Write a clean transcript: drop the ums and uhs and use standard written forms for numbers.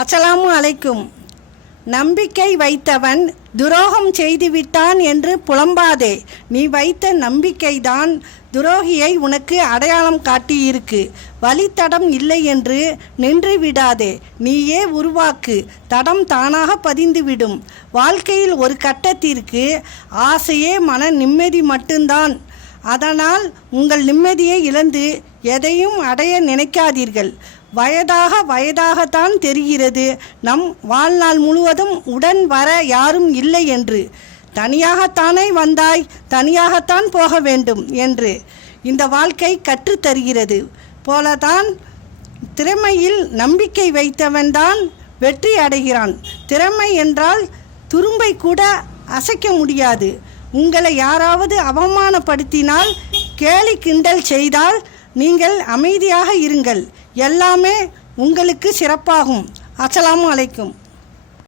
அஸ்ஸலாமு அலைக்கும். நம்பிக்கை வைத்தவன் துரோகம் செய்துவிட்டான் என்று புலம்பாதே. நீ வைத்த நம்பிக்கைதான் துரோகியை உனக்கு அடையாளம் காட்டியிருக்கு. வழித்தடம் இல்லை என்று நின்று விடாதே. நீயே உருவாக்கு, தடம் தானாக பதிந்துவிடும். வாழ்க்கையில் ஒரு கட்டத்திற்கு ஆசையே மன நிம்மதி மட்டும்தான். அதனால் உங்கள் நிம்மதியை இழந்து எதையும் அடைய நினைக்காதீர்கள். வயதாகத்தான் தெரிகிறது நம் வாழ்நாள் முழுவதும் உடன் வர யாரும் இல்லை என்று. தனியாகத்தானே வந்தாய், தனியாகத்தான் போக வேண்டும் என்று இந்த வாழ்க்கை கற்றுத்தருகிறது போலதான் திறமையில் நம்பிக்கை வைத்தவன்தான் வெற்றி அடைகிறான். திறமை என்றால் துரும்பை கூட அசைக்க முடியாது. உங்களை யாராவது அவமானப்படுத்தினால், கேலி கிண்டல் செய்தால் நீங்கள் அமைதியாக இருங்கள். எல்லாமே உங்களுக்கு சிறப்பாகும். அஸ்ஸலாமு அலைக்கும்.